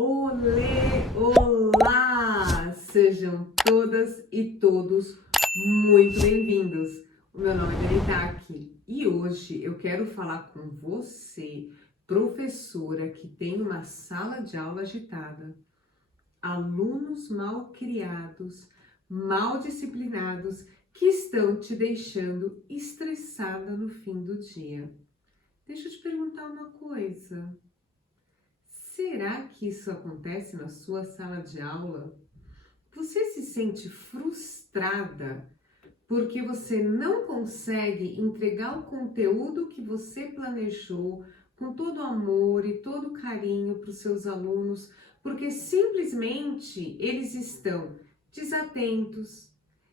Olê, olá! Sejam todas e todos muito bem-vindos. O meu nome é Denitaki e hoje eu quero falar com você, professora que tem uma sala de aula agitada, alunos mal criados, mal disciplinados que estão te deixando estressada no fim do dia. Deixa eu te perguntar uma coisa. Será que isso acontece na sua sala de aula? Você se sente frustrada porque você não consegue entregar o conteúdo que você planejou com todo amor e todo carinho para os seus alunos, porque simplesmente eles estão desatentos,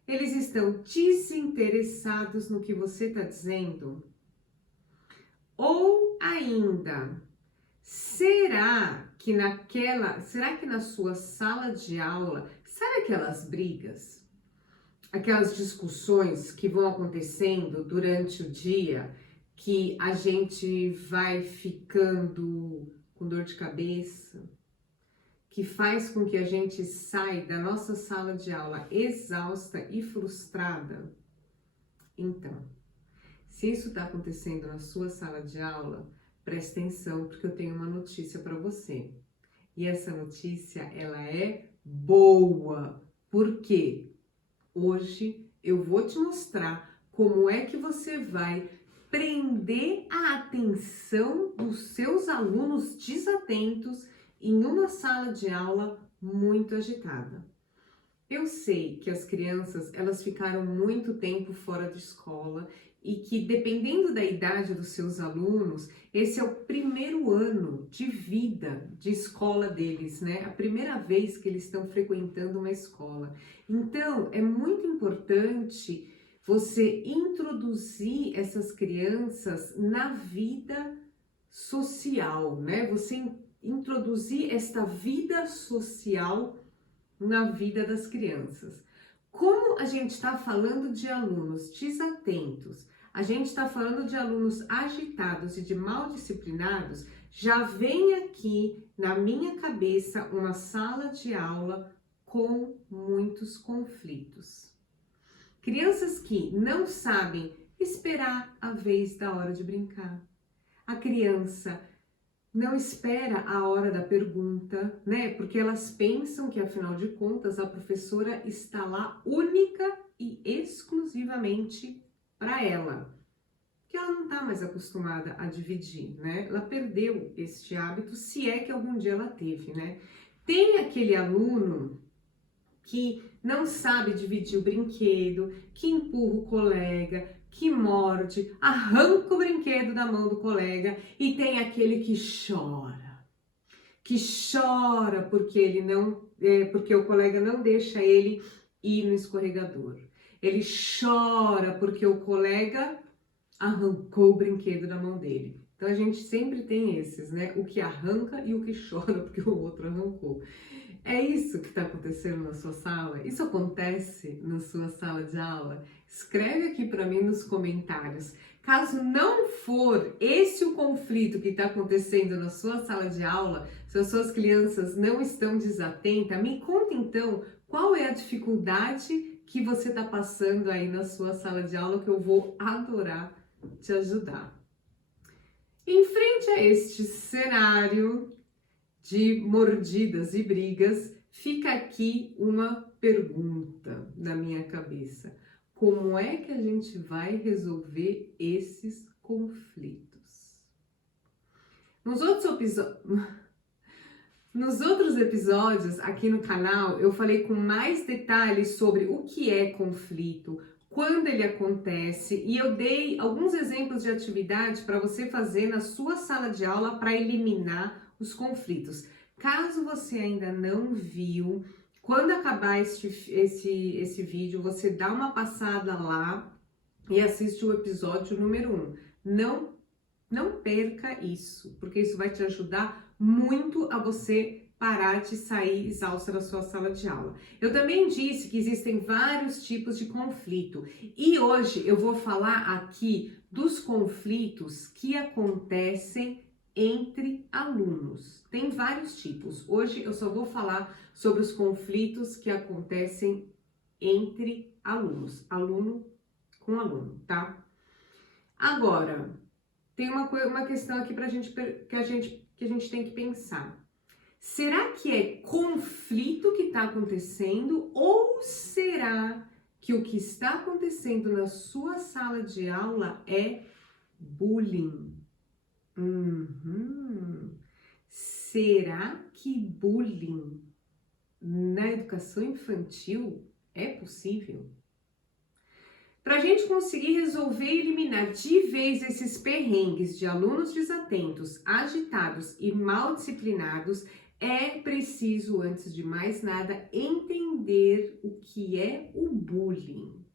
eles estão desinteressados no que você está dizendo? Ou ainda, será que na sua sala de aula, sabe aquelas brigas, aquelas discussões que vão acontecendo durante o dia, que a gente vai ficando com dor de cabeça, que faz com que a gente saia da nossa sala de aula exausta e frustrada? Então, se isso está acontecendo na sua sala de aula, preste atenção, porque eu tenho uma notícia para você. E essa notícia, ela é boa. Por quê? Hoje eu vou te mostrar como é que você vai prender a atenção dos seus alunos desatentos em uma sala de aula muito agitada. Eu sei que as crianças, elas ficaram muito tempo fora de escola e que, dependendo da idade dos seus alunos, esse é o primeiro ano de vida de escola deles, né? A primeira vez que eles estão frequentando uma escola. Então, é muito importante você introduzir essas crianças na vida social, né? Você introduzir esta vida social na vida das crianças. Como a gente está falando de alunos desatentos, a gente está falando de alunos agitados e de mal disciplinados, já vem aqui na minha cabeça uma sala de aula com muitos conflitos. Crianças que não sabem esperar a vez da hora de brincar. A criança não espera a hora da pergunta, né? Porque elas pensam que, afinal de contas, a professora está lá única e exclusivamente para ela. Que ela não está mais acostumada a dividir, né? Ela perdeu este hábito, se é que algum dia ela teve, né? Tem aquele aluno que não sabe dividir o brinquedo, que empurra o colega, que morde, arranca o brinquedo da mão do colega, e tem aquele que chora porque ele não, porque o colega não deixa ele ir no escorregador. Ele chora porque o colega arrancou o brinquedo da mão dele. Então a gente sempre tem esses, né? O que arranca e o que chora porque o outro arrancou. É isso que está acontecendo na sua sala? Isso acontece na sua sala de aula? Escreve aqui para mim nos comentários. Caso não for esse o conflito que está acontecendo na sua sala de aula, se as suas crianças não estão desatentas, me conta então qual é a dificuldade que você está passando aí na sua sala de aula, que eu vou adorar te ajudar. Em frente a este cenário de mordidas e brigas, fica aqui uma pergunta na minha cabeça. Como é que a gente vai resolver esses conflitos? Nos outros episódios aqui no canal, eu falei com mais detalhes sobre o que é conflito, quando ele acontece, e eu dei alguns exemplos de atividade para você fazer na sua sala de aula para eliminar os conflitos. Caso você ainda não viu, quando acabar esse vídeo, você dá uma passada lá e assiste o episódio número 1. Não perca isso, porque isso vai te ajudar muito a você parar de sair exausta da sua sala de aula. Eu também disse que existem vários tipos de conflito e hoje eu vou falar aqui dos conflitos que acontecem entre alunos. Tem vários tipos. Hoje eu só vou falar sobre os conflitos que acontecem entre alunos, aluno com aluno, tá? Agora, tem uma questão aqui que a gente tem que pensar. Será que é conflito que está acontecendo ou será que o que está acontecendo na sua sala de aula é bullying? Será que bullying na educação infantil é possível? Para a gente conseguir resolver e eliminar de vez esses perrengues de alunos desatentos, agitados e mal disciplinados, é preciso, antes de mais nada, entender o que é o bullying.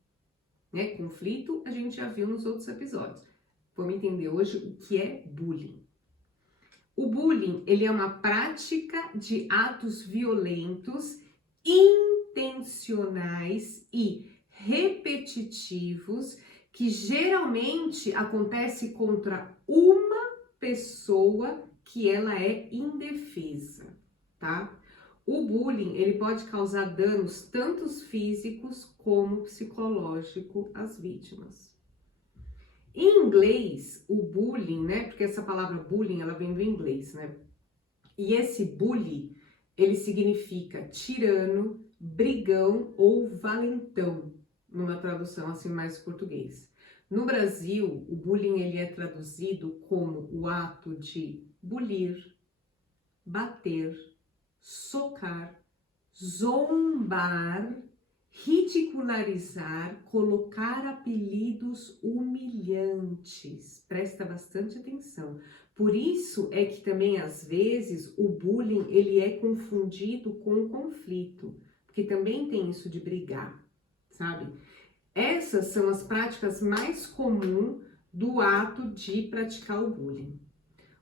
Né? Conflito a gente já viu nos outros episódios. Vamos entender hoje o que é bullying. O bullying, ele é uma prática de atos violentos, intencionais e repetitivos que geralmente acontece contra uma pessoa que ela é indefesa, tá? O bullying, ele pode causar danos tanto físicos como psicológicos às vítimas. Em inglês, o bullying, né? Porque essa palavra bullying, ela vem do inglês, né? E esse bully, ele significa tirano, brigão ou valentão, numa tradução assim mais português. No Brasil, o bullying ele é traduzido como o ato de bulir, bater, socar, zombar, ridicularizar, colocar apelidos humilhantes. Presta bastante atenção. Por isso é que também às vezes o bullying ele é confundido com o conflito, porque também tem isso de brigar, sabe? Essas são as práticas mais comuns do ato de praticar o bullying.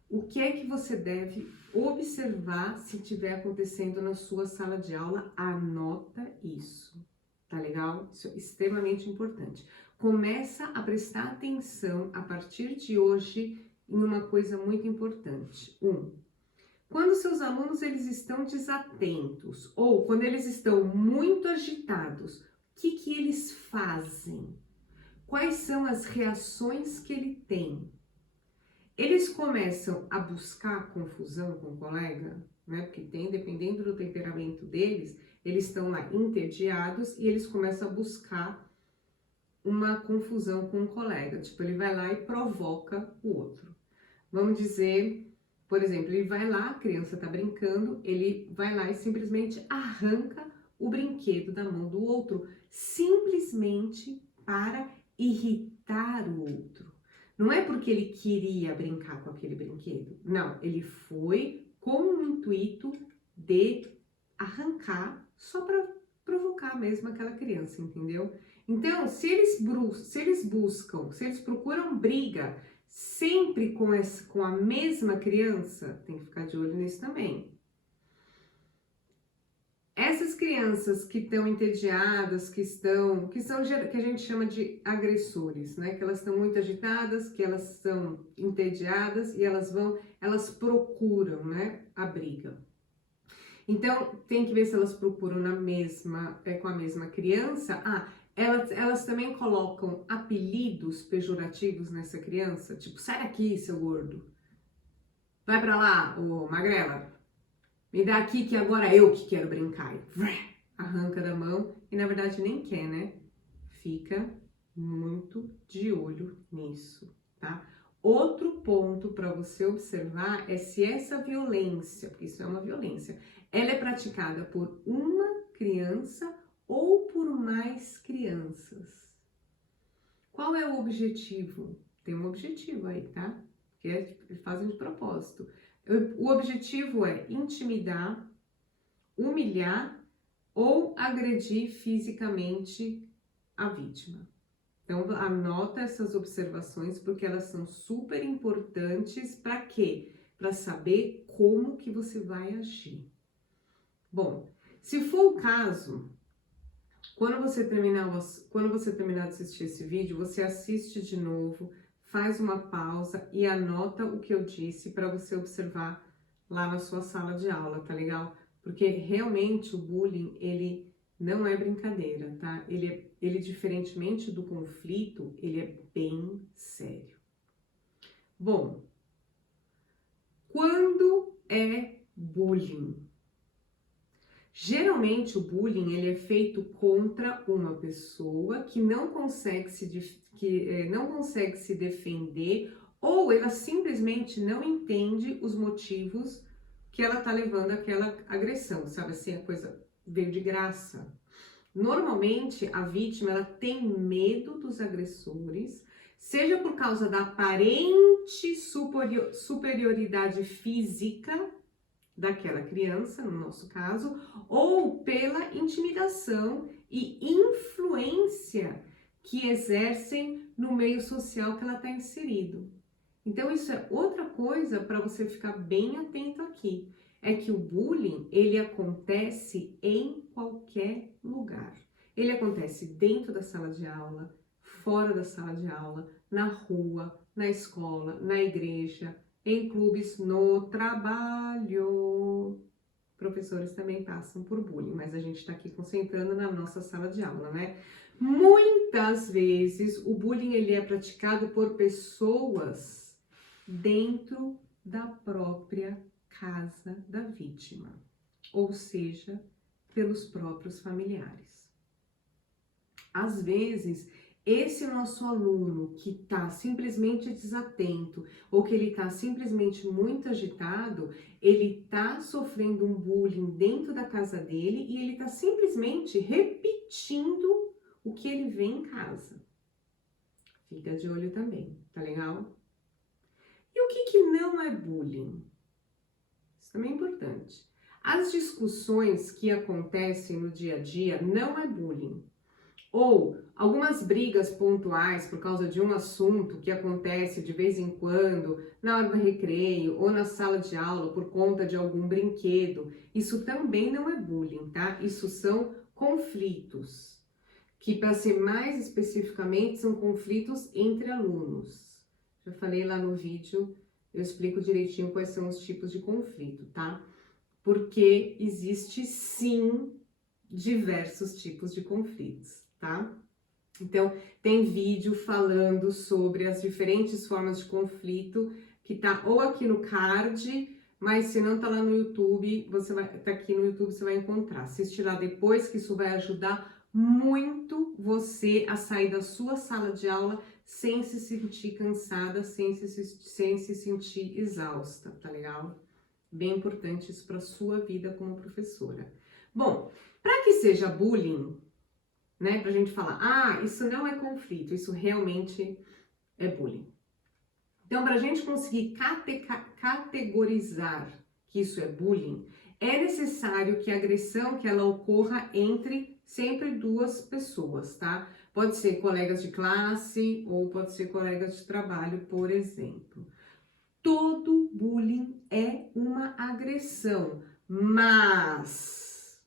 O que é que você deve observar se estiver acontecendo na sua sala de aula? Anota isso, tá legal? Isso é extremamente importante. Começa a prestar atenção a partir de hoje em uma coisa muito importante. Quando seus alunos eles estão desatentos ou quando eles estão muito agitados, o que eles fazem? Quais são as reações que ele tem? Eles começam a buscar confusão com o colega, né? Porque dependendo do temperamento deles, eles estão lá entediados e eles começam a buscar uma confusão com o colega. Tipo, ele vai lá e provoca o outro. Vamos dizer, por exemplo, ele vai lá, a criança tá brincando, ele vai lá e simplesmente arranca o brinquedo da mão do outro, simplesmente para irritar o outro. Não é porque ele queria brincar com aquele brinquedo. Não, ele foi com o intuito de arrancar só para provocar mesmo aquela criança, entendeu? Então, se eles procuram briga sempre com a mesma criança, tem que ficar de olho nisso também. Essas crianças que estão entediadas, que a gente chama de agressores, né? Que elas estão muito agitadas, que elas estão entediadas e elas procuram, né, a briga. Então, tem que ver se elas procuram com a mesma criança. Elas também colocam apelidos pejorativos nessa criança, tipo, sai daqui, seu gordo. Vai pra lá, ô magrela. Me dá aqui que agora eu que quero brincar. Arranca da mão e na verdade nem quer, né? Fica muito de olho nisso, tá? Outro ponto para você observar é se essa violência, porque isso é uma violência, ela é praticada por uma criança ou por mais crianças. Qual é o objetivo? Tem um objetivo aí, tá? Que eles fazem de propósito. O objetivo é intimidar, humilhar ou agredir fisicamente a vítima. Então, anota essas observações porque elas são super importantes para quê? Para saber como que você vai agir. Bom, se for o caso, quando você terminar de assistir esse vídeo, você assiste de novo, faz uma pausa e anota o que eu disse para você observar lá na sua sala de aula, tá legal? Porque realmente o bullying, ele não é brincadeira, tá? Ele diferentemente do conflito, ele é bem sério. Bom, quando é bullying? Geralmente o bullying ele é feito contra uma pessoa que não consegue não consegue se defender ou ela simplesmente não entende os motivos que ela tá levando aquela agressão, sabe assim, a coisa veio de graça. Normalmente a vítima ela tem medo dos agressores, seja por causa da aparente superioridade física daquela criança, no nosso caso, ou pela intimidação e influência que exercem no meio social que ela está inserido. Então isso é outra coisa para você ficar bem atento aqui, é que o bullying, ele acontece em qualquer lugar. Ele acontece dentro da sala de aula, fora da sala de aula, na rua, na escola, na igreja, em clubes, no trabalho. Professores também passam por bullying, mas a gente está aqui concentrando na nossa sala de aula, né? Muitas vezes o bullying ele é praticado por pessoas dentro da própria casa da vítima, ou seja, pelos próprios familiares. Às vezes, esse nosso aluno que está simplesmente desatento ou que ele está simplesmente muito agitado, ele está sofrendo um bullying dentro da casa dele e ele está simplesmente repetindo o que ele vê em casa. Fica de olho também, tá legal? E o que não é bullying? Isso também é importante. As discussões que acontecem no dia a dia não é bullying. Ou algumas brigas pontuais por causa de um assunto que acontece de vez em quando, na hora do recreio ou na sala de aula por conta de algum brinquedo. Isso também não é bullying, tá? Isso são conflitos, que para ser mais especificamente são conflitos entre alunos. Já falei lá no vídeo, eu explico direitinho quais são os tipos de conflito, tá? Porque existe sim diversos tipos de conflitos, tá? Então, tem vídeo falando sobre as diferentes formas de conflito, que tá ou aqui no card, mas se não tá lá no YouTube, tá aqui no YouTube, você vai encontrar. Assiste lá depois, que isso vai ajudar muito você a sair da sua sala de aula sem se sentir cansada, sem se sentir exausta, tá legal? Bem importante isso para sua vida como professora. Bom, para que seja bullying, né, pra gente falar, ah, isso não é conflito, isso realmente é bullying. Então, para a gente conseguir categorizar que isso é bullying, é necessário que a agressão que ela ocorra entre sempre duas pessoas, tá? Pode ser colegas de classe ou pode ser colegas de trabalho, por exemplo. Todo bullying é uma agressão, mas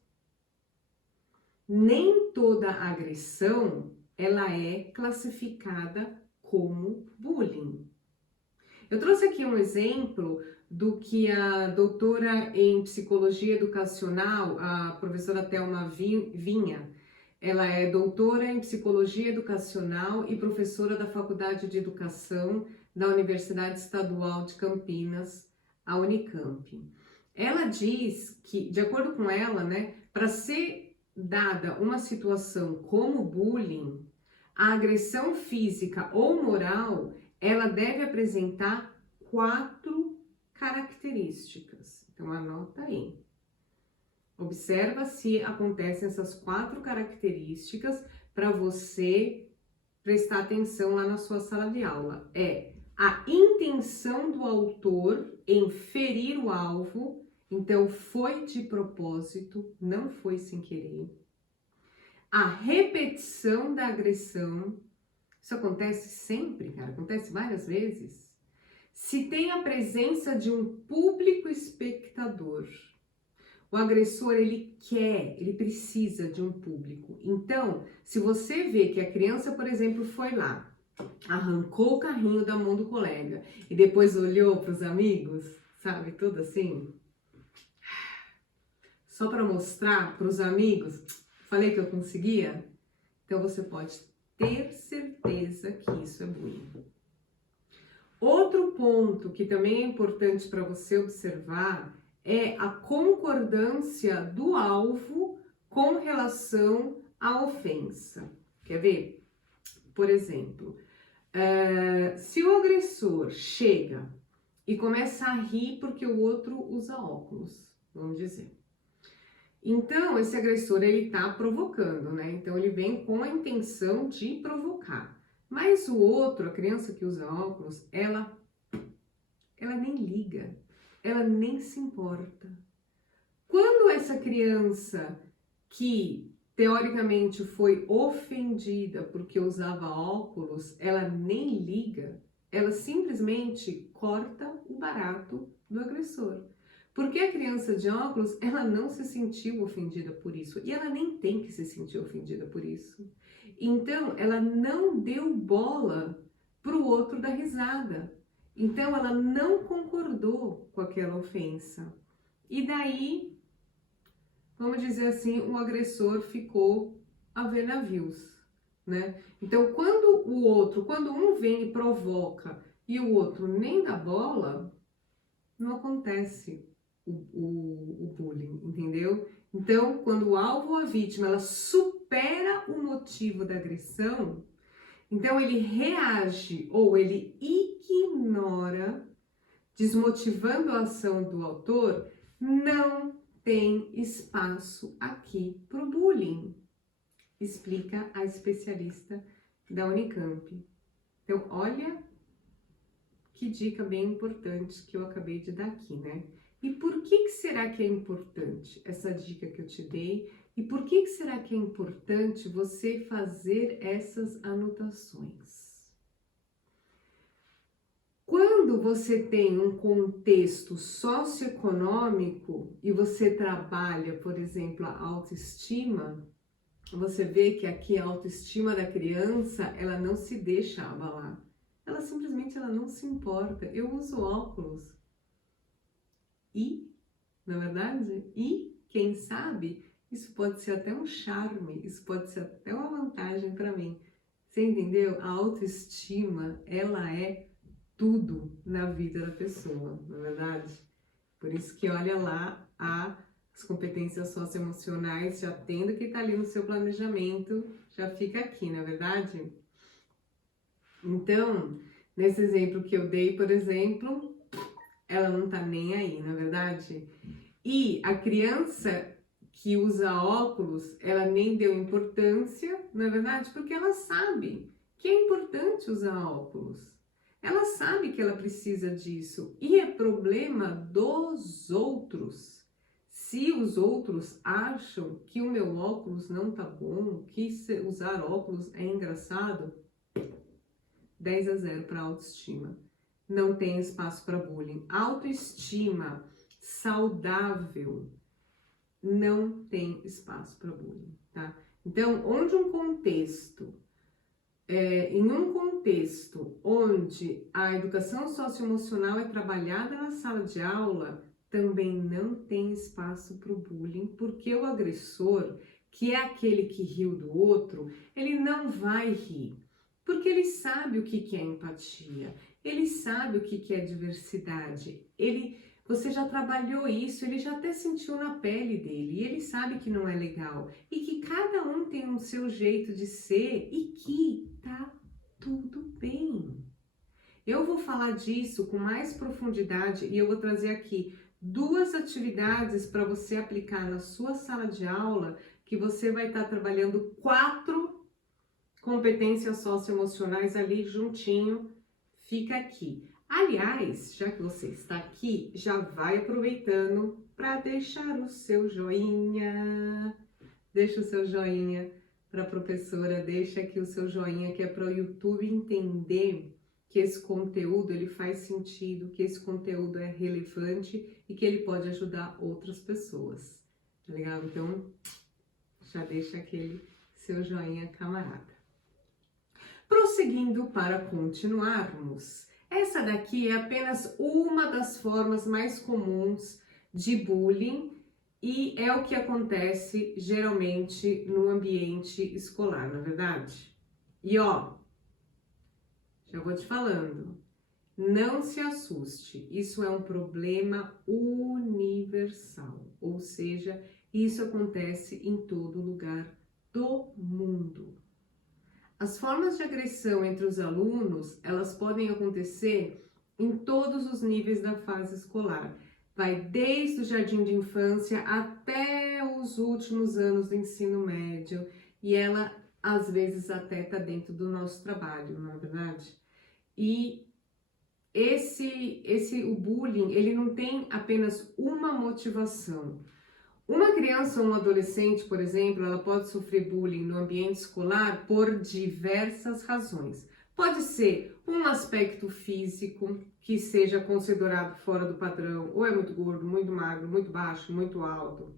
nem toda agressão ela é classificada como bullying. Eu trouxe aqui um exemplo do que a doutora em psicologia educacional, a professora Thelma Vinha, ela é doutora em psicologia educacional e professora da Faculdade de Educação da Universidade Estadual de Campinas, a Unicamp. Ela diz que, de acordo com ela, né, para ser dada uma situação como bullying, a agressão física ou moral, ela deve apresentar 4 características. Então, anota aí. Observa se acontecem essas 4 características para você prestar atenção lá na sua sala de aula. É a intenção do autor em ferir o alvo, então foi de propósito, não foi sem querer. A repetição da agressão, isso acontece sempre, cara, acontece várias vezes. Se tem a presença de um público espectador, o agressor, ele precisa de um público. Então, se você vê que a criança, por exemplo, foi lá arrancou o carrinho da mão do colega e depois olhou para os amigos, sabe, tudo assim, só para mostrar para os amigos, falei que eu conseguia? Então você pode ter certeza que isso é bullying. Outro ponto que também é importante para você observar é a concordância do alvo com relação à ofensa. Quer ver? Por exemplo, se o agressor chega e começa a rir porque o outro usa óculos, vamos dizer. Então, esse agressor, ele tá provocando, né? Então, ele vem com a intenção de provocar. Mas o outro, a criança que usa óculos, ela nem liga, ela nem se importa. Quando essa criança que teoricamente foi ofendida porque usava óculos, ela nem liga, ela simplesmente corta o barato do agressor. Porque a criança de óculos, ela não se sentiu ofendida por isso. E ela nem tem que se sentir ofendida por isso. Então, ela não deu bola pro outro dar risada. Então, ela não concordou com aquela ofensa. E daí, vamos dizer assim, o agressor ficou a ver navios, né? Então, quando um vem e provoca e o outro nem dá bola, não acontece o bullying, entendeu? Então, quando o alvo ou a vítima, ela supera o motivo da agressão, então ele reage ou ele ignora, desmotivando a ação do autor, não tem espaço aqui para o bullying, explica a especialista da Unicamp. Então, olha que dica bem importante que eu acabei de dar aqui, né? E por que será que é importante essa dica que eu te dei? E por que será que é importante você fazer essas anotações? Quando você tem um contexto socioeconômico e você trabalha, por exemplo, a autoestima, você vê que aqui a autoestima da criança, ela não se deixa abalar. Ela simplesmente não se importa. Eu uso óculos. E, na verdade, quem sabe, isso pode ser até um charme, isso pode ser até uma vantagem para mim. Você entendeu? A autoestima, ela é tudo na vida da pessoa, na verdade. Por isso que olha lá as competências socioemocionais, já tendo que estar ali no seu planejamento, já fica aqui, na verdade? Então, nesse exemplo que eu dei, por exemplo, ela não tá nem aí, na verdade? E a criança que usa óculos, ela nem deu importância, na verdade? Porque ela sabe que é importante usar óculos. Ela sabe que ela precisa disso e é problema dos outros. Se os outros acham que o meu óculos não tá bom, que usar óculos é engraçado, 10-0 para autoestima. Não tem espaço para bullying. Autoestima saudável não tem espaço para bullying, tá? Então, em um contexto onde a educação socioemocional é trabalhada na sala de aula, também não tem espaço para o bullying, porque o agressor, que é aquele que riu do outro, ele não vai rir, porque ele sabe o que é empatia, ele sabe o que é diversidade, você já trabalhou isso, ele já até sentiu na pele dele, e ele sabe que não é legal, e que cada um tem o seu jeito de ser, e que tá tudo bem. Eu vou falar disso com mais profundidade, e eu vou trazer aqui 2 atividades para você aplicar na sua sala de aula, que você vai estar trabalhando 4 competências socioemocionais ali juntinho, fica aqui. Aliás, já que você está aqui, já vai aproveitando para deixar o seu joinha. Deixa o seu joinha para a professora, deixa aqui o seu joinha que é para o YouTube entender que esse conteúdo ele faz sentido, que esse conteúdo é relevante e que ele pode ajudar outras pessoas. Tá legal? Então, já deixa aquele seu joinha camarada. Prosseguindo para continuarmos, essa daqui é apenas uma das formas mais comuns de bullying e é o que acontece geralmente no ambiente escolar, não é verdade? E ó, já vou te falando, não se assuste, isso é um problema universal, ou seja, isso acontece em todo lugar do mundo. As formas de agressão entre os alunos, elas podem acontecer em todos os níveis da fase escolar. Vai desde o jardim de infância até os últimos anos do ensino médio e ela, às vezes, até está dentro do nosso trabalho, não é verdade? E o bullying, ele não tem apenas uma motivação. Uma criança ou um adolescente, por exemplo, ela pode sofrer bullying no ambiente escolar por diversas razões. Pode ser um aspecto físico que seja considerado fora do padrão, ou é muito gordo, muito magro, muito baixo, muito alto.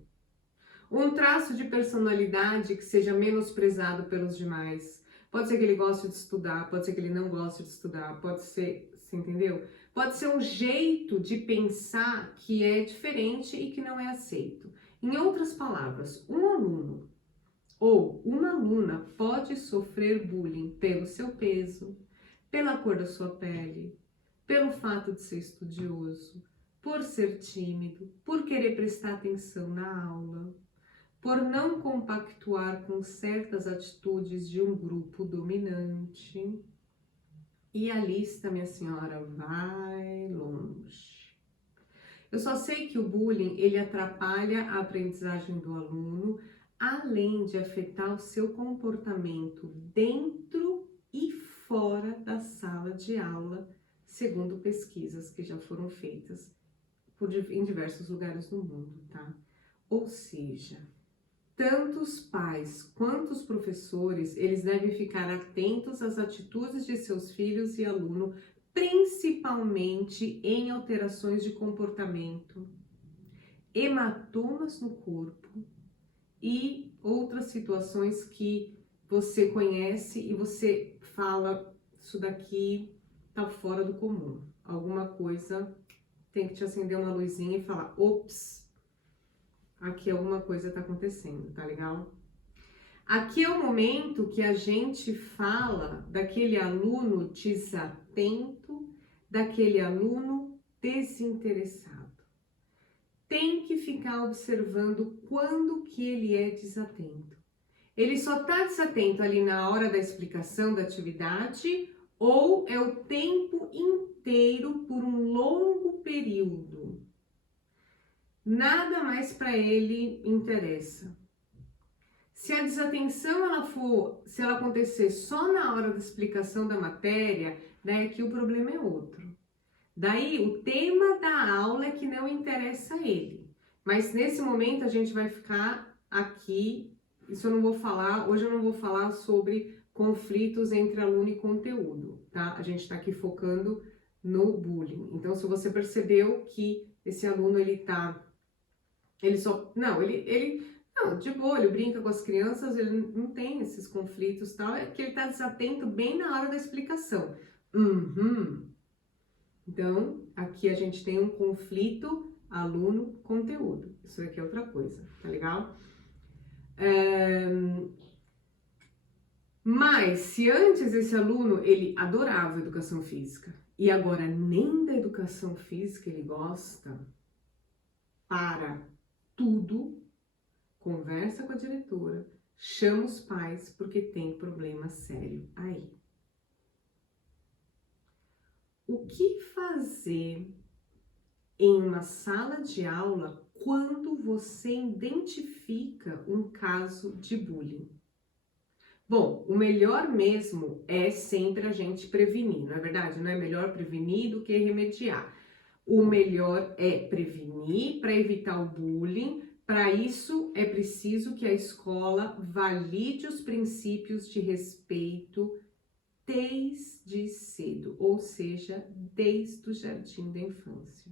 Um traço de personalidade que seja menosprezado pelos demais. Pode ser que ele goste de estudar, pode ser que ele não goste de estudar, pode ser, você entendeu? Pode ser um jeito de pensar que é diferente e que não é aceito. Em outras palavras, um aluno ou uma aluna pode sofrer bullying pelo seu peso, pela cor da sua pele, pelo fato de ser estudioso, por ser tímido, por querer prestar atenção na aula, por não compactuar com certas atitudes de um grupo dominante. E a lista, minha senhora, vai longe. Eu só sei que o bullying, ele atrapalha a aprendizagem do aluno, além de afetar o seu comportamento dentro e fora da sala de aula, segundo pesquisas que já foram feitas em diversos lugares do mundo, tá? Ou seja, tanto os pais quanto os professores, eles devem ficar atentos às atitudes de seus filhos e alunos, principalmente em alterações de comportamento, hematomas no corpo e outras situações que você conhece e você fala, isso daqui tá fora do comum. Alguma coisa tem que te acender uma luzinha e falar, ops, aqui alguma coisa tá acontecendo, tá legal? Aqui é o momento que a gente fala daquele aluno desatento, daquele aluno desinteressado. Tem que ficar observando quando que ele é desatento. Ele só está desatento ali na hora da explicação da atividade ou é o tempo inteiro por um longo período? Nada mais para ele interessa. Se a desatenção se ela acontecer só na hora da explicação da matéria, daí aqui o problema é outro. Daí o tema da aula é que não interessa a ele. Mas nesse momento a gente vai ficar aqui, isso eu não vou falar, hoje eu não vou falar sobre conflitos entre aluno e conteúdo, tá? A gente está aqui focando no bullying. Então, se você percebeu que esse aluno, não, de boa, ele brinca com as crianças, ele não tem esses conflitos e tal, é que ele tá desatento bem na hora da explicação. Então, aqui a gente tem um conflito aluno-conteúdo. Isso aqui é outra coisa, tá legal? Mas, se antes esse aluno, ele adorava educação física, e agora nem da educação física ele gosta, para tudo, conversa com a diretora, chama os pais porque tem problema sério aí. O que fazer em uma sala de aula quando você identifica um caso de bullying? Bom, o melhor mesmo é sempre a gente prevenir, não é verdade? Não é melhor prevenir do que remediar. O melhor é prevenir para evitar o bullying. Para isso, é preciso que a escola valide os princípios de respeito desde cedo, ou seja, desde o jardim da infância.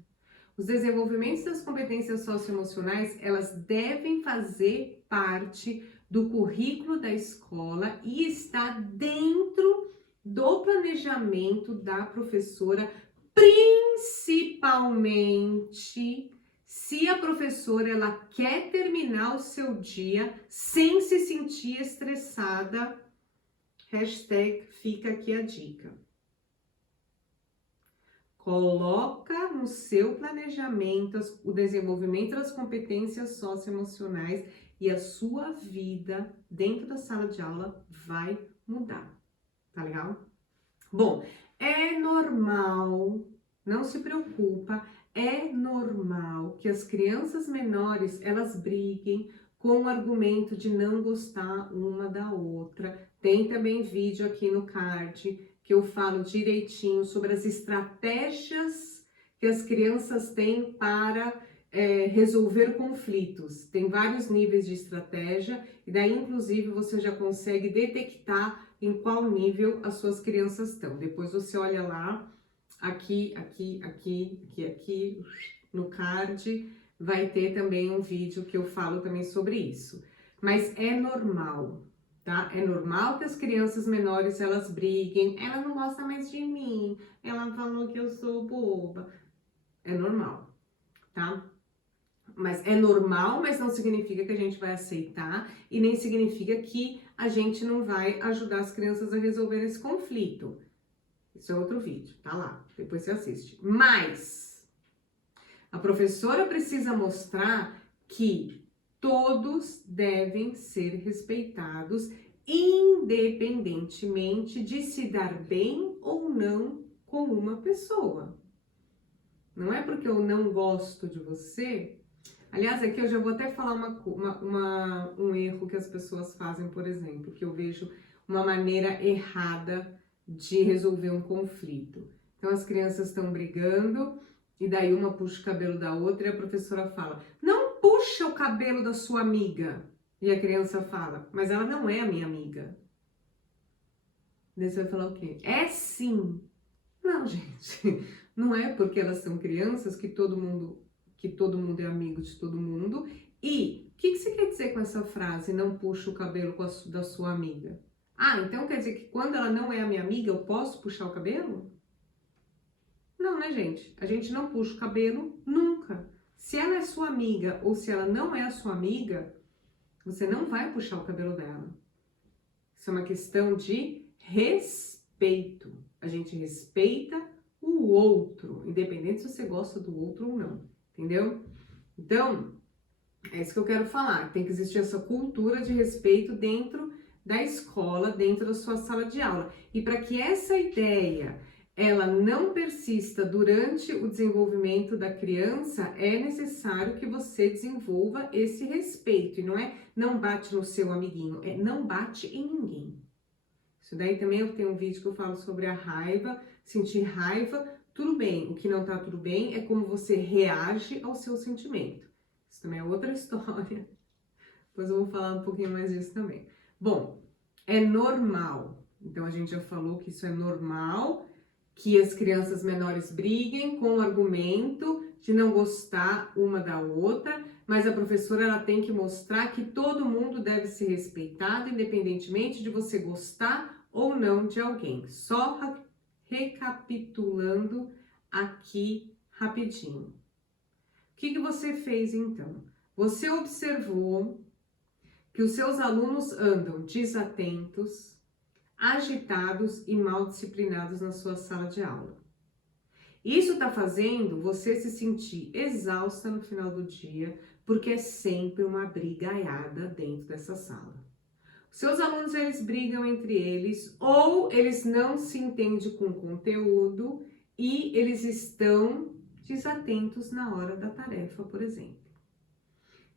Os desenvolvimentos das competências socioemocionais, elas devem fazer parte do currículo da escola e está dentro do planejamento da professora, principalmente se a professora ela quer terminar o seu dia sem se sentir estressada. Hashtag fica aqui a dica. Coloca no seu planejamento o desenvolvimento das competências socioemocionais e a sua vida dentro da sala de aula vai mudar. Tá legal? Bom, é normal, não se preocupa, é normal que as crianças menores, elas briguem com o argumento de não gostar uma da outra. Tem também vídeo aqui no card que eu falo direitinho sobre as estratégias que as crianças têm para resolver conflitos. Tem vários níveis de estratégia e daí, inclusive, você já consegue detectar em qual nível as suas crianças estão. Depois você olha lá, aqui, no card, vai ter também um vídeo que eu falo também sobre isso. Mas é normal, tá? É normal que as crianças menores, elas briguem, ela não gosta mais de mim, ela falou que eu sou boba. É normal, tá? Mas é normal, mas não significa que a gente vai aceitar e nem significa que a gente não vai ajudar as crianças a resolver esse conflito. Isso é outro vídeo, tá lá, depois você assiste. Mas a professora precisa mostrar que todos devem ser respeitados, independentemente de se dar bem ou não com uma pessoa. Não é porque eu não gosto de você. Aliás, aqui eu já vou até falar um erro que as pessoas fazem, por exemplo, que eu vejo uma maneira errada de resolver um conflito. Então, as crianças estão brigando e daí uma puxa o cabelo da outra e a professora fala, não puxa o cabelo da sua amiga. E a criança fala, mas ela não é a minha amiga. Daí você vai falar o quê? É sim. Não, gente, não é porque elas são crianças que todo mundo é amigo de todo mundo. E o que você quer dizer com essa frase, não puxa o cabelo da sua amiga? Ah, então quer dizer que quando ela não é a minha amiga, eu posso puxar o cabelo? Não, né, gente? A gente não puxa o cabelo nunca. Se ela é sua amiga ou se ela não é a sua amiga, você não vai puxar o cabelo dela. Isso é uma questão de respeito. A gente respeita o outro, independente se você gosta do outro ou não, entendeu? Então, é isso que eu quero falar. Tem que existir essa cultura de respeito dentro da escola, dentro da sua sala de aula. E para que essa ideia ela não persista durante o desenvolvimento da criança, é necessário que você desenvolva esse respeito. E não é não bate no seu amiguinho, é não bate em ninguém. Isso daí também eu tenho um vídeo que eu falo sobre a raiva, sentir raiva, tudo bem. O que não tá tudo bem é como você reage ao seu sentimento. Isso também é outra história. Depois eu vou falar um pouquinho mais disso também. Bom, é normal. Então a gente já falou que isso é normal, que as crianças menores briguem com o argumento de não gostar uma da outra, mas a professora ela tem que mostrar que todo mundo deve ser respeitado, independentemente de você gostar ou não de alguém. Só recapitulando aqui rapidinho. O que você fez então? Você observou que os seus alunos andam desatentos, agitados e mal disciplinados na sua sala de aula. Isso está fazendo você se sentir exausta no final do dia, porque é sempre uma brigaiada dentro dessa sala. Seus alunos, eles brigam entre eles, ou eles não se entendem com o conteúdo e eles estão desatentos na hora da tarefa, por exemplo.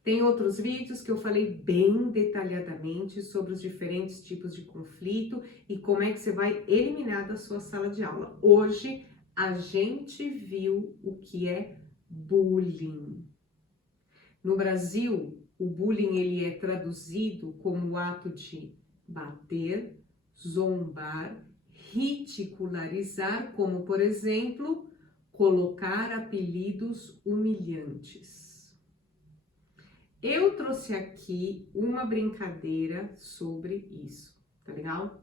Tem outros vídeos que eu falei bem detalhadamente sobre os diferentes tipos de conflito e como é que você vai eliminar da sua sala de aula. Hoje a gente viu o que é bullying. No Brasil, o bullying ele é traduzido como o ato de bater, zombar, ridicularizar, como por exemplo, colocar apelidos humilhantes. Eu trouxe aqui uma brincadeira sobre isso, tá legal?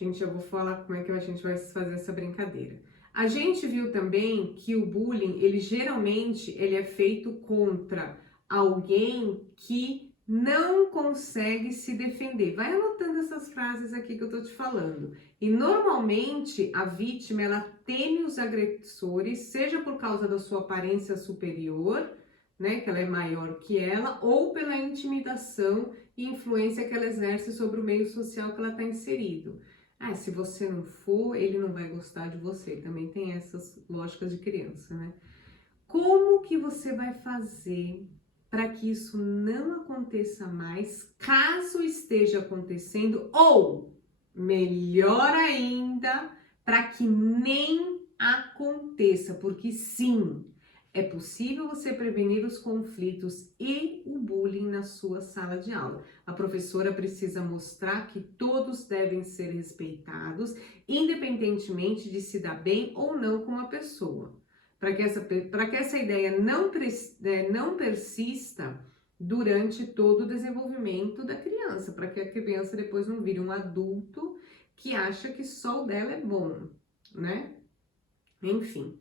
Gente, eu vou falar como é que a gente vai fazer essa brincadeira. A gente viu também que o bullying, ele geralmente ele é feito contra alguém que não consegue se defender. Vai anotando essas frases aqui que eu tô te falando. E normalmente a vítima, ela teme os agressores, seja por causa da sua aparência superior, né, que ela é maior que ela, ou pela intimidação e influência que ela exerce sobre o meio social que ela está inserido. Ah, se você não for, ele não vai gostar de você. Também tem essas lógicas de criança, né? Como que você vai fazer para que isso não aconteça mais, caso esteja acontecendo, ou, melhor ainda, para que nem aconteça, porque sim, é possível você prevenir os conflitos e o bullying na sua sala de aula. A professora precisa mostrar que todos devem ser respeitados, independentemente de se dar bem ou não com a pessoa. Para que essa ideia não persista durante todo o desenvolvimento da criança, para que a criança depois não vire um adulto que acha que só o dela é bom, né? Enfim.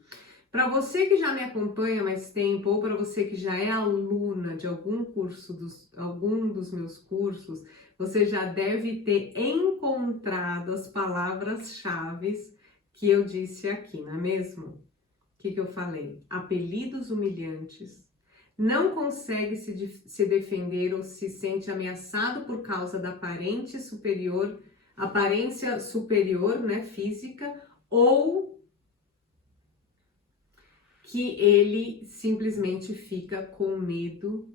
Para você que já me acompanha há mais tempo, ou para você que já é aluna de algum dos meus cursos, você já deve ter encontrado as palavras-chave que eu disse aqui, não é mesmo? O que eu falei? Apelidos humilhantes, não consegue se defender ou se sente ameaçado por causa da aparência superior, né, física, ou que ele simplesmente fica com medo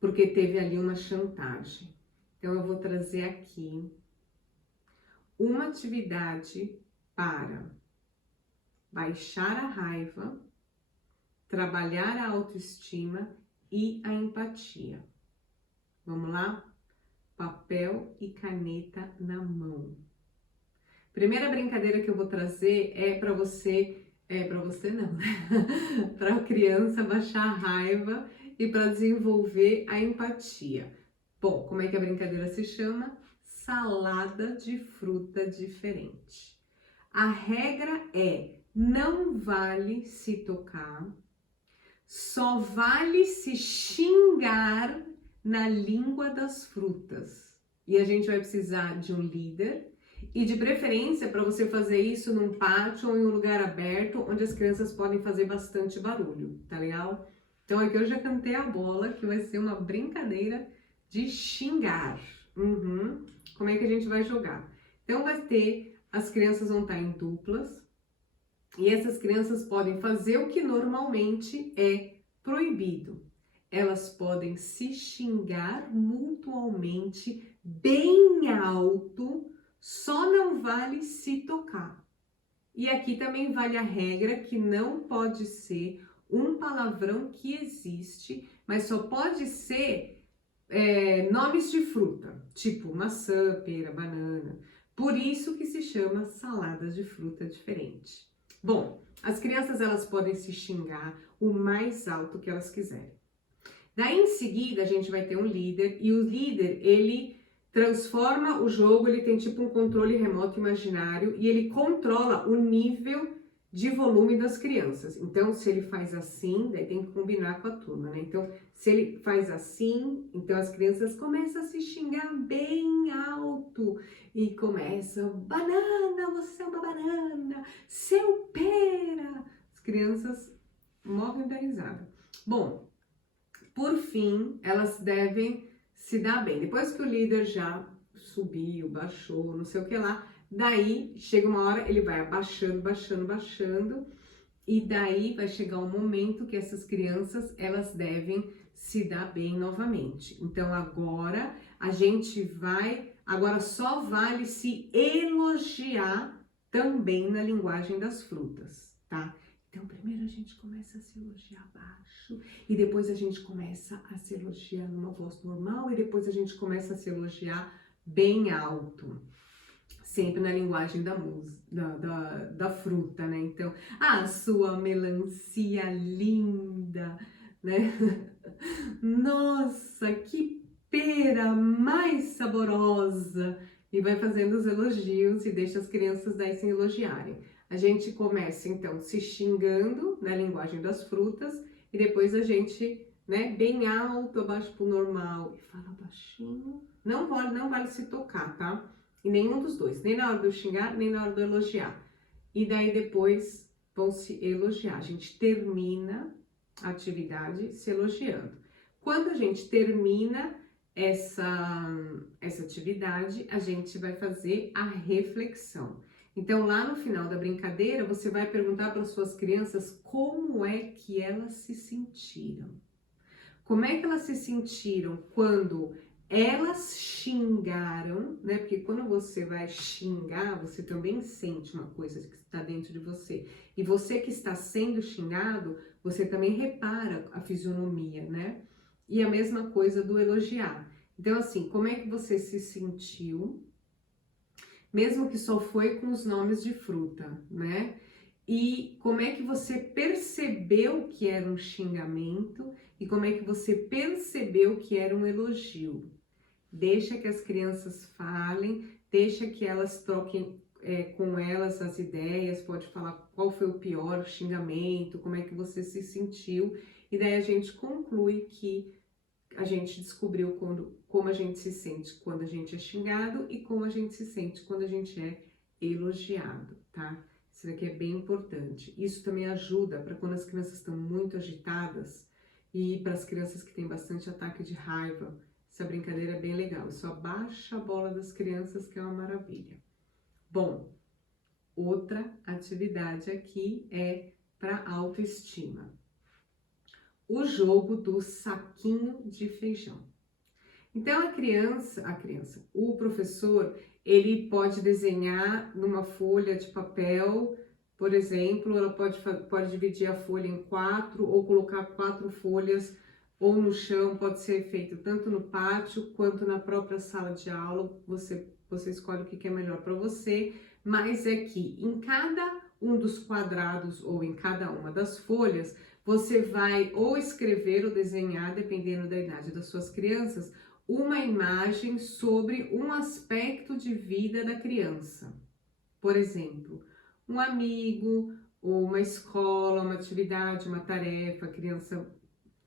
porque teve ali uma chantagem. Então eu vou trazer aqui uma atividade para baixar a raiva, trabalhar a autoestima e a empatia. Vamos lá? Papel e caneta na mão. Primeira brincadeira que eu vou trazer é para você não, para a criança baixar a raiva e para desenvolver a empatia. Bom, como é que a brincadeira se chama? Salada de fruta diferente. A regra é: não vale se tocar, só vale se xingar na língua das frutas. E a gente vai precisar de um líder e de preferência para você fazer isso num pátio ou em um lugar aberto onde as crianças podem fazer bastante barulho, tá legal? Então aqui eu já cantei a bola, que vai ser uma brincadeira de xingar. Como é que a gente vai jogar? Então as crianças vão estar em duplas e essas crianças podem fazer o que normalmente é proibido. Elas podem se xingar mutuamente bem alto, só não vale se tocar. E aqui também vale a regra que não pode ser um palavrão que existe, mas só pode ser nomes de fruta, tipo maçã, pera, banana. Por isso que se chama salada de fruta diferente. Bom, as crianças elas podem se xingar o mais alto que elas quiserem. Daí em seguida a gente vai ter um líder e o líder ele transforma o jogo, ele tem tipo um controle remoto imaginário e ele controla o nível de volume das crianças. Então se ele faz assim, daí tem que combinar com a turma, né? Então se ele faz assim, então as crianças começam a se xingar bem alto e começam: banana, você é uma banana, seu pera. As crianças morrem da risada. Bom, por fim, elas devem se dar bem. Depois que o líder já subiu, baixou, não sei o que lá, daí chega uma hora, ele vai abaixando, baixando, e daí vai chegar um momento que essas crianças, elas devem se dar bem novamente. Então agora agora só vale se elogiar também na linguagem das frutas, tá? Então, primeiro a gente começa a se elogiar baixo, e depois a gente começa a se elogiar numa voz normal, e depois a gente começa a se elogiar bem alto. Sempre na linguagem da fruta, né? Então, sua melancia linda, né? Nossa, que pera mais saborosa! e vai fazendo os elogios e deixa as crianças daí se elogiarem. A gente começa então se xingando na linguagem das frutas e depois a gente, né, bem alto, abaixo pro normal e fala baixinho. Não vale se tocar, tá? E nenhum dos dois, nem na hora do xingar, nem na hora do elogiar. E daí depois vão se elogiar. A gente termina a atividade se elogiando. Quando a gente termina essa atividade, a gente vai fazer a reflexão. Então, lá no final da brincadeira, você vai perguntar para as suas crianças como é que elas se sentiram. Como é que elas se sentiram quando elas xingaram, né? Porque quando você vai xingar, você também sente uma coisa que está dentro de você. E você que está sendo xingado, você também repara a fisionomia, né? E a mesma coisa do elogiar. Então, assim, como é que você se sentiu? Mesmo que só foi com os nomes de fruta, né? E como é que você percebeu que era um xingamento e como é que você percebeu que era um elogio. Deixa que as crianças falem, deixa que elas troquem com elas as ideias, pode falar qual foi o pior xingamento, como é que você se sentiu, e daí a gente conclui que a gente descobriu como a gente se sente quando a gente é xingado e como a gente se sente quando a gente é elogiado, tá? Isso daqui é bem importante. Isso também ajuda para quando as crianças estão muito agitadas e para as crianças que têm bastante ataque de raiva. Essa brincadeira é bem legal. Isso abaixa a bola das crianças, que é uma maravilha. Bom, outra atividade aqui é para autoestima. O jogo do saquinho de feijão. Então o professor, ele pode desenhar numa folha de papel, por exemplo, ela pode dividir a folha em 4 ou colocar 4 folhas ou no chão, pode ser feito tanto no pátio quanto na própria sala de aula, você escolhe o que é melhor para você, mas é que em cada um dos quadrados ou em cada uma das folhas, você vai ou escrever ou desenhar, dependendo da idade das suas crianças, uma imagem sobre um aspecto de vida da criança. Por exemplo, um amigo, ou uma escola, uma atividade, uma tarefa, a criança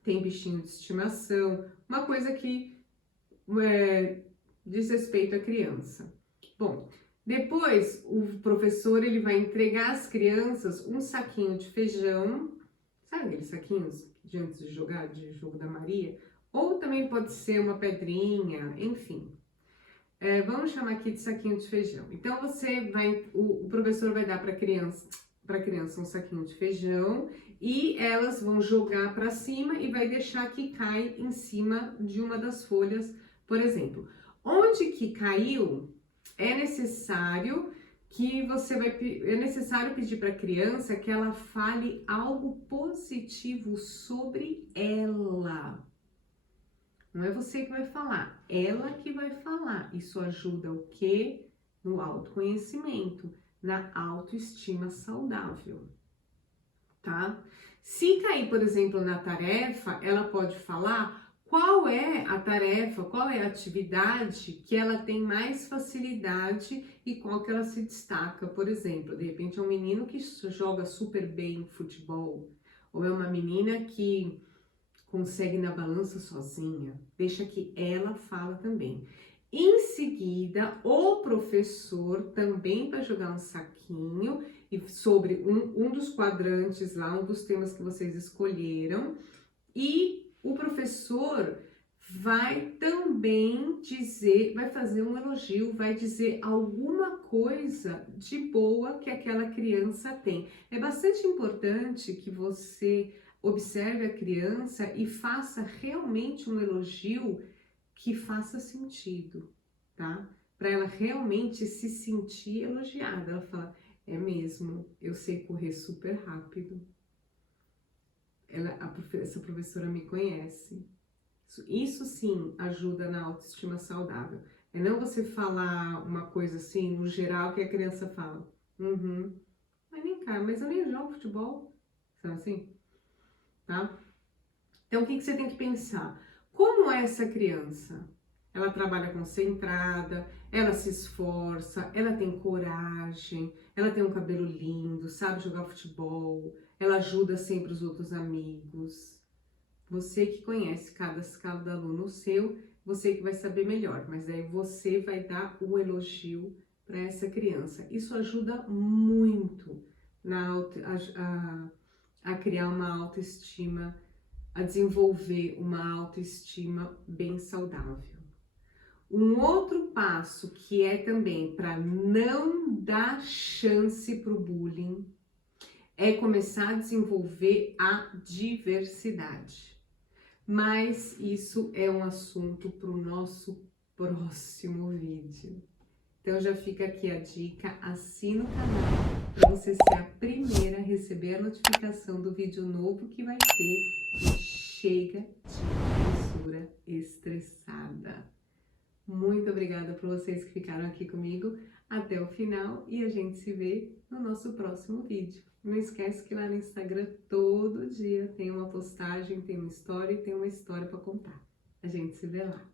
tem bichinho de estimação, uma coisa que diz respeito à criança. Bom, depois o professor ele vai entregar às crianças um saquinho de feijão, sabe aqueles saquinhos de antes de jogar, de jogo da Maria? Ou também pode ser uma pedrinha, enfim. Vamos chamar aqui de saquinho de feijão. Então o professor vai dar para a criança um saquinho de feijão e elas vão jogar para cima e vai deixar que cai em cima de uma das folhas, por exemplo. Onde que caiu, é necessário pedir para a criança que ela fale algo positivo sobre ela. Não é você que vai falar, ela que vai falar. Isso ajuda o quê? No autoconhecimento, na autoestima saudável, tá? Se cair, por exemplo, na tarefa, ela pode falar qual é a tarefa, qual é a atividade que ela tem mais facilidade e qual que ela se destaca. Por exemplo, de repente é um menino que joga super bem futebol, ou é uma menina que consegue na balança sozinha, deixa que ela fala também. Em seguida, o professor também vai jogar um saquinho e sobre um dos quadrantes lá, um dos temas que vocês escolheram, e o professor vai também vai fazer um elogio, vai dizer alguma coisa de boa que aquela criança tem. É bastante importante que você observe a criança e faça realmente um elogio que faça sentido, tá? Para ela realmente se sentir elogiada. Ela fala, é mesmo, eu sei correr super rápido. Essa professora me conhece. Isso sim ajuda na autoestima saudável. É não você falar uma coisa assim, no geral, que a criança fala. Mas vem cá, mas eu nem jogo futebol. Sabe assim? Tá? Então, o que você tem que pensar? Como é essa criança? ela trabalha concentrada, ela se esforça, ela tem coragem, ela tem um cabelo lindo, sabe jogar futebol, ela ajuda sempre os outros amigos. Você que conhece cada aluno seu, você que vai saber melhor, mas aí você vai dar o elogio para essa criança. Isso ajuda muito a criar uma autoestima, a desenvolver uma autoestima bem saudável. Um outro passo que é também para não dar chance para o bullying é começar a desenvolver a diversidade. Mas isso é um assunto para o nosso próximo vídeo. Então já fica aqui a dica, assina o canal para você ser a primeira a receber a notificação do vídeo novo que vai ter e chega de professora estressada. Muito obrigada por vocês que ficaram aqui comigo até o final e a gente se vê no nosso próximo vídeo. Não esquece que lá no Instagram todo dia tem uma postagem, tem uma história e tem uma história para contar. A gente se vê lá.